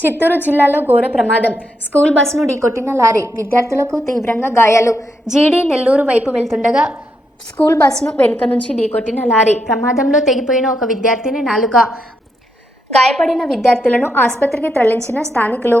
చిత్తూరు జిల్లాలో ఘోర ప్రమాదం స్కూల్ బస్సును ఢీకొట్టిన లారీ విద్యార్థులకు తీవ్రంగా గాయాలు జీడీ నెల్లూరు వైపు వెళ్తుండగా స్కూల్ బస్సును వెనుక నుంచి ఢీకొట్టిన లారీ ప్రమాదంలో తెగిపోయిన ఒక విద్యార్థిని నాలుక గాయపడిన విద్యార్థులను ఆసుపత్రికి తరలించిన స్థానికులు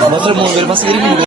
Nosotros vamos a ver más